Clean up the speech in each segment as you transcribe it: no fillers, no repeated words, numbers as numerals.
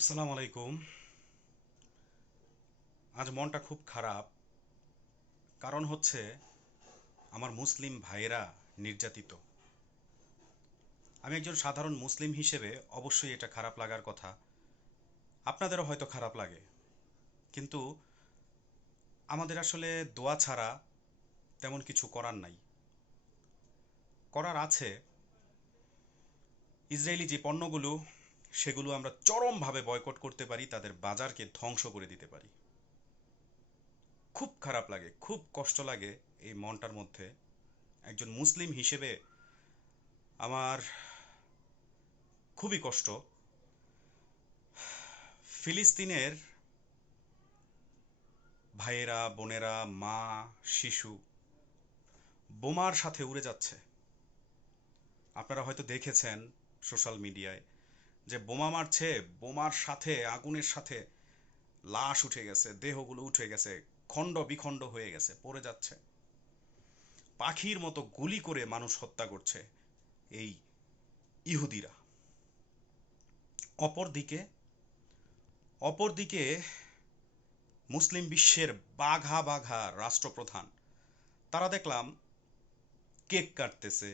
আসসালামু আলাইকুম। আজ মনটা খুব খারাপ। কারণ হচ্ছে আমার মুসলিম ভাইয়েরা নির্যাতিত। আমি একজন সাধারণ মুসলিম হিসেবে অবশ্যই এটা খারাপ লাগার কথা। আপনাদেরও হয়তো খারাপ লাগে। কিন্তু আমাদের আসলে দোয়া ছাড়া তেমন কিছু করার নাই। করার আছে, ইসরায়েলি যে পণ্যগুলো সেগুলো আমরা চরমভাবে বয়কট করতে পারি, তাদের বাজারকে ধ্বংস করে দিতে পারি। খুব খারাপ লাগে, খুব কষ্ট লাগে এই মনটার মধ্যে। একজন মুসলিম হিসেবে আমার খুবই কষ্ট। ফিলিস্তিনের ভাইয়েরা, বোনেরা, মা, শিশু বোমার সাথে উড়ে যাচ্ছে। আপনারা হয়তো দেখেছেন সোশ্যাল মিডিয়ায় যে বোমা মারছে, বোমার সাথে, আগুনের সাথে লাশ উঠে গেছে, দেহগুলো উঠে গেছে, খণ্ড বিখণ্ড হয়ে গেছে, পড়ে যাচ্ছে। পাখির মতো গুলি করে মানুষ হত্যা করছে এই ইহুদিরা। অপরদিকে অপরদিকে মুসলিম বিশ্বের বাঘা বাঘা রাষ্ট্রপ্রধান, তারা দেখলাম কেক কাটতেছে।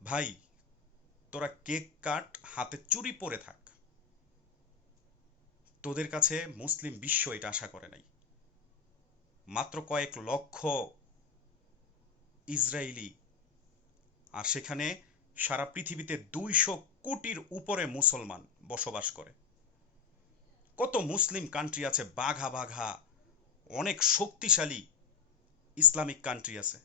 ভাই, তোরা কেক কাট, হাতে চুড়ি পরে থাক। তোদের কাছে মুসলিম বিশ্ব এটা আশা করে নাই। মাত্র কয়েক লক্ষ ইসরায়েলি, আর সেখানে সারা পৃথিবীতে 200 কোটির উপরে মুসলমান বসবাস করে। কত মুসলিম কান্ট্রি আছে, বাঘা বাঘা, অনেক শক্তিশালী ইসলামিক কান্ট্রি আছে।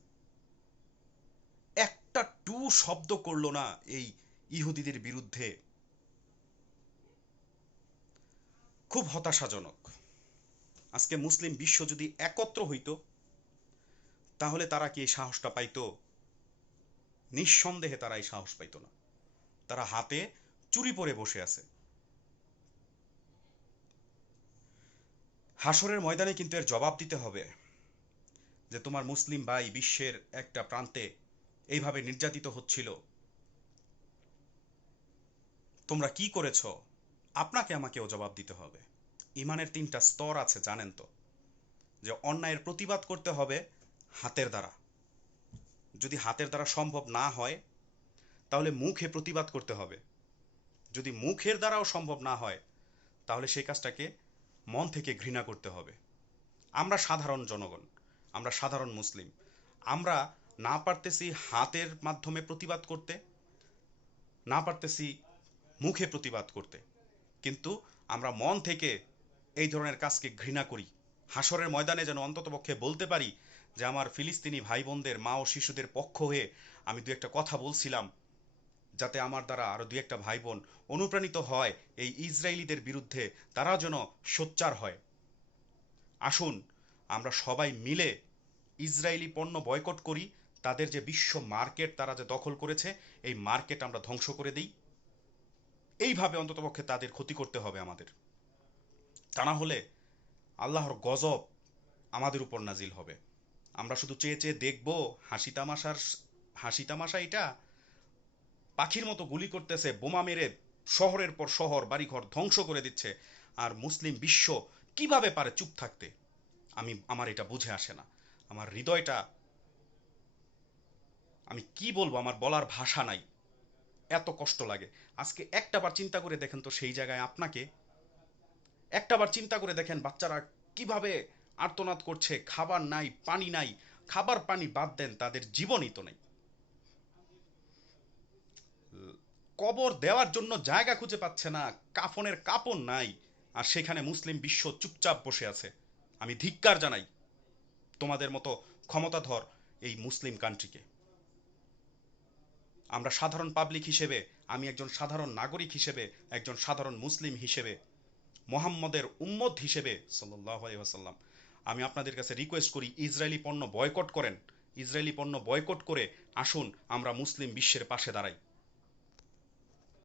একটা টু শব্দ করলো না এই ইহুদিদের বিরুদ্ধে। খুব হতাশাজনক। আজকে মুসলিম বিশ্ব যদি একত্র হইতো, তাহলে তারা কি এই সাহসটা পাইতো? নিঃসন্দেহে তারা এই সাহস পাইতো না। তারা হাতে চুরি পরে বসে আছে। হাসরের ময়দানে কিন্তু এর জবাব দিতে হবে যে তোমার মুসলিম ভাই বিশ্বের একটা প্রান্তে এইভাবে নির্যাতিত হচ্ছিল, তোমরা কি করেছ? আপনাকে আমাকেও জবাব দিতে হবে। ইমানের 3টা স্তর আছে, জানেন তো? যে অন্যায়ের প্রতিবাদ করতে হবে হাতের দ্বারা। যদি হাতের দ্বারা সম্ভব না হয়, তাহলে মুখে প্রতিবাদ করতে হবে। যদি মুখের দ্বারাও সম্ভব না হয়, তাহলে সেই কাজটাকে মন থেকে ঘৃণা করতে হবে। আমরা সাধারণ জনগণ, আমরা সাধারণ মুসলিম, আমরা না পারতেছি হাতের মাধ্যমে প্রতিবাদ করতে, না পারতেছি মুখে প্রতিবাদ করতে, কিন্তু আমরা মন থেকে এই ধরনের কাজকে ঘৃণা করি। হাসরের ময়দানে যেন অন্ততপক্ষে বলতে পারি যে আমার ফিলিস্তিনি ভাই বোনদের, মা ও শিশুদের পক্ষ হয়ে আমি দু একটা কথা বলছিলাম, যাতে আমার দ্বারা আরো দু একটা ভাই বোন অনুপ্রাণিত হয় এই ইসরায়েলিদের বিরুদ্ধে, তারা যেন সোচ্চার হয়। আসুন আমরা সবাই মিলে ইসরায়েলি পণ্য বয়কট করি। তাদের যে বিশ্ব মার্কেট তারা যে দখল করেছে, এই মার্কেট আমরা ধ্বংস করে দিই। এইভাবে অন্ততপক্ষে তাদের ক্ষতি করতে হবে আমাদের। তা না হলে আল্লাহর গজব আমাদের উপর নাজিল হবে। আমরা শুধু চেয়ে চেয়ে দেখবো, হাসি তামাশা এটা। পাখির মতো গুলি করতেছে, বোমা মেরে শহরের পর শহর, বাড়িঘর ধ্বংস করে দিচ্ছে, আর মুসলিম বিশ্ব কিভাবে পারে চুপ থাকতে? আমার এটা বুঝে আসে না। আমার হৃদয়টা, আমি কি বলবো, আমার বলার ভাষা নাই। এত কষ্ট লাগে। আজকে একটাবার চিন্তা করে দেখেন তো, সেই জায়গায় আপনাকে একটাবার চিন্তা করে দেখেন বাচ্চারা কিভাবে আর্তনাদ করছে, খাবার নাই, পানি নাই। খাবার পানি বাদ দেন, তাদের জীবনই তো নেই। কবর দেওয়ার জন্য জায়গা খুঁজে পাচ্ছে না, কাফনের কাপড় নাই, আর সেখানে মুসলিম বিশ্ব চুপচাপ বসে আছে। আমি ধিক্কার জানাই তোমাদের মতো ক্ষমতাধর এই মুসলিম কান্ট্রিকে। আমরা সাধারণ পাবলিক হিসেবে, আমি একজন সাধারণ নাগরিক হিসেবে, একজন সাধারণ মুসলিম হিসেবে, মোহাম্মদের উম্মত হিসেবে সাল্লাল্লাহু আলাইহি ওয়াসাল্লাম, আমি আপনাদের কাছে রিকোয়েস্ট করি, ইসরায়েলি পণ্য বয়কট করেন। ইসরায়েলি পণ্য বয়কট করে আসুন আমরা মুসলিম বিশ্বের পাশে দাঁড়াই।